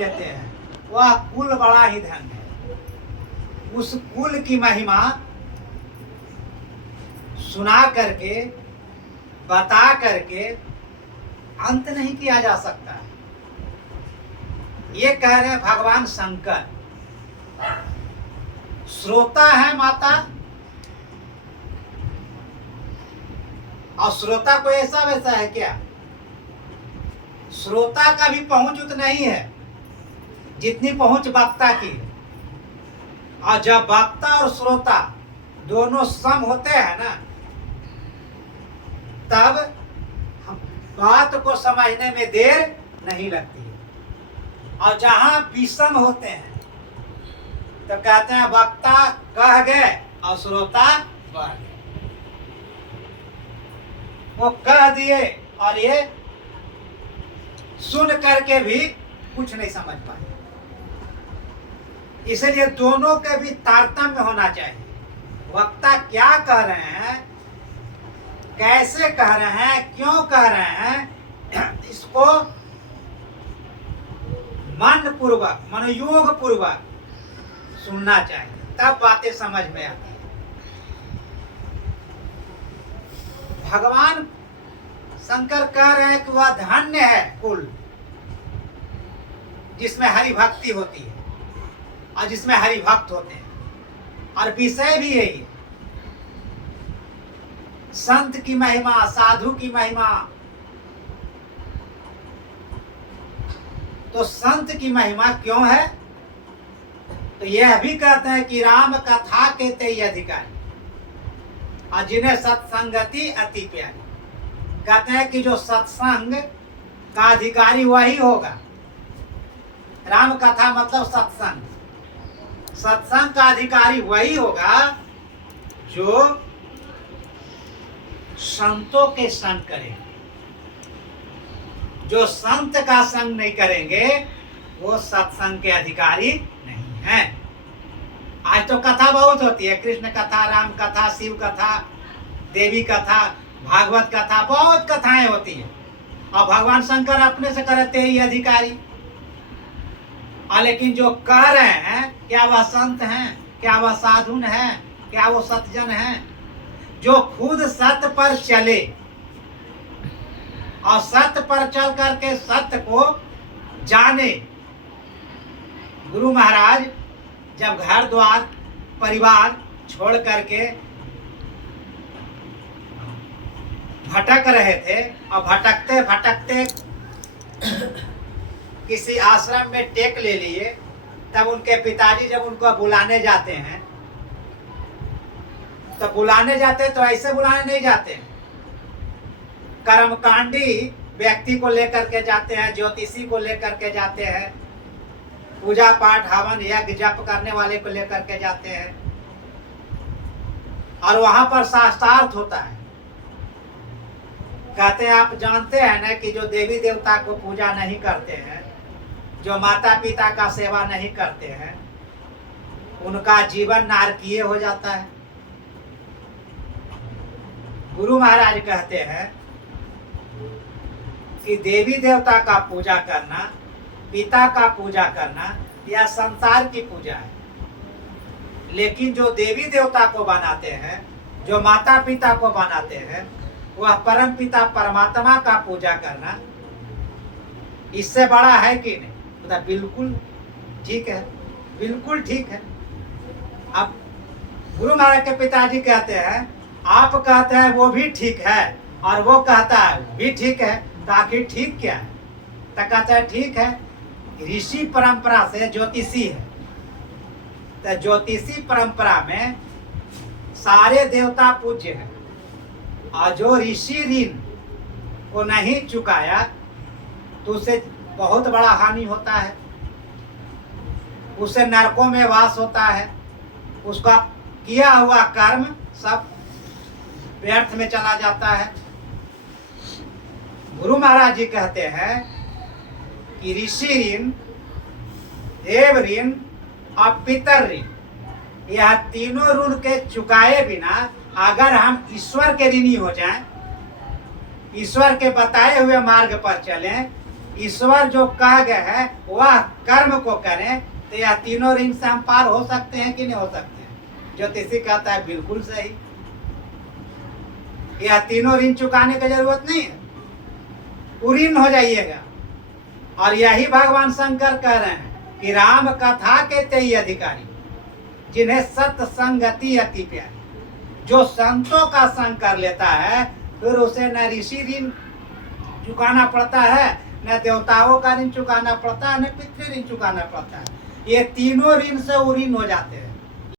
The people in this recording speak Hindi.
लेते हैं, वह कुल बड़ा ही धन है। उस कुल की महिमा सुना करके, बता करके अंत नहीं किया जा सकता है। ये कह रहे हैं भगवान शंकर। श्रोता है माता, और श्रोता कोई ऐसा वैसा है क्या? श्रोता का भी पहुंच उतना ही है जितनी पहुंच वक्ता की। और जब वक्ता और श्रोता दोनों सम होते हैं ना, तब बात को समझने में देर नहीं लगती है। और जहां विषम होते हैं तो कहते हैं वक्ता कह गए और श्रोता बह गए। वो कह दिए और ये सुन करके भी कुछ नहीं समझ पाए। इसलिए दोनों के भी तारतम्य होना चाहिए। वक्ता क्या कह रहे हैं, कैसे कह रहे हैं, क्यों कह रहे हैं, इसको मन पूर्वक, मनोयोग पूर्वक सुनना चाहिए, तब बातें समझ में आती है। भगवान शंकर कह रहे हैं कि वह धन्य है कुल जिसमें हरि भक्ति होती है और जिसमें हरि भक्त होते हैं। और विषय भी यही है, संत की महिमा, साधु की महिमा। तो संत की महिमा क्यों है? तो यह भी कहते हैं कि राम कथा के तेई अधिकारी, और जिन्हें सत्संगति अति प्यारी। कहते हैं कि जो सत्संग का अधिकारी वही होगा। राम कथा मतलब सत्संग। सत्संग का अधिकारी वही होगा जो संतों के संग करेगा। जो संत का संग नहीं करेंगे वो सत्संग के अधिकारी नहीं हैं। आज तो कथा बहुत होती है, कृष्ण कथा, राम कथा, शिव कथा, देवी कथा, भागवत कथा, बहुत कथाएं होती है। और भगवान शंकर अपने से करते ही अधिकारी। लेकिन जो कह रहे हैं, क्या वह संत हैं, क्या वह साधु हैं, क्या वो सतजन हैं? जो खुद सत्य पर चले और सत्य पर चल करके सत्य को जाने। गुरु महाराज जब घर द्वार परिवार छोड़ करके भटक रहे थे, और भटकते भटकते किसी आश्रम में टेक ले लिए, तब उनके पिताजी जब उनको बुलाने जाते हैं, तो बुलाने जाते तो ऐसे बुलाने नहीं जाते, कर्मकांडी व्यक्ति को लेकर के जाते हैं, ज्योतिषी को लेकर के जाते हैं, पूजा पाठ हवन यज्ञ जप करने वाले को लेकर के जाते हैं। और वहां पर शास्त्रार्थ होता है। कहते हैं आप जानते हैं ना कि जो देवी देवता को पूजा नहीं करते हैं, जो माता पिता का सेवा नहीं करते हैं, उनका जीवन नारकीय हो जाता है। गुरु महाराज कहते हैं कि देवी देवता का पूजा करना, पिता का पूजा करना, यह संसार की पूजा है। लेकिन जो देवी देवता को बनाते हैं, जो माता पिता को बनाते हैं, वह परम पिता परमात्मा का पूजा करना, इससे बड़ा है कि नहीं? मतलब बिल्कुल ठीक है, बिल्कुल ठीक है। अब गुरु महाराज के पिताजी कहते हैं, आप कहते हैं वो भी ठीक है और वो कहता है वो भी ठीक है, तो आखिर ठीक क्या है? तो कहता है ठीक है, ऋषि परंपरा से ज्योतिषी है, तो ज्योतिषी परंपरा में सारे देवता पूज्य हैं। और जो ऋषि ऋण को नहीं चुकाया तो उसे बहुत बड़ा हानि होता है, उसे नरकों में वास होता है, उसका किया हुआ कर्म सब व्यर्थ में चला जाता है। गुरु महाराज जी कहते हैं कि ऋषि ऋण, देव ऋण और पितर ऋण, यह तीनों ऋण के चुकाए बिना अगर हम ईश्वर के ऋणी हो जाएं, ईश्वर के बताए हुए मार्ग पर चलें, ईश्वर जो कह गए है वह कर्म को करें, तो यह तीनों ऋण से हम पार हो सकते हैं कि नहीं हो सकते हैं? ज्योतिषी कहता है बिल्कुल सही, यह तीनों ऋण चुकाने की जरूरत नहीं है, उऋण हो जाइएगा। और यही भगवान शंकर कह रहे हैं कि राम कथा के तेई अधिकारी, जिन्हें सत्य संगति अति प्यारी। जो संतों का संग कर लेता है फिर उसे न ऋषि ऋण चुकाना पड़ता है, न देवताओं का ऋण चुकाना पड़ता है, न पितृ ऋण चुकाना पड़ता है। ये तीनों ऋण से उऋण हो जाते हैं।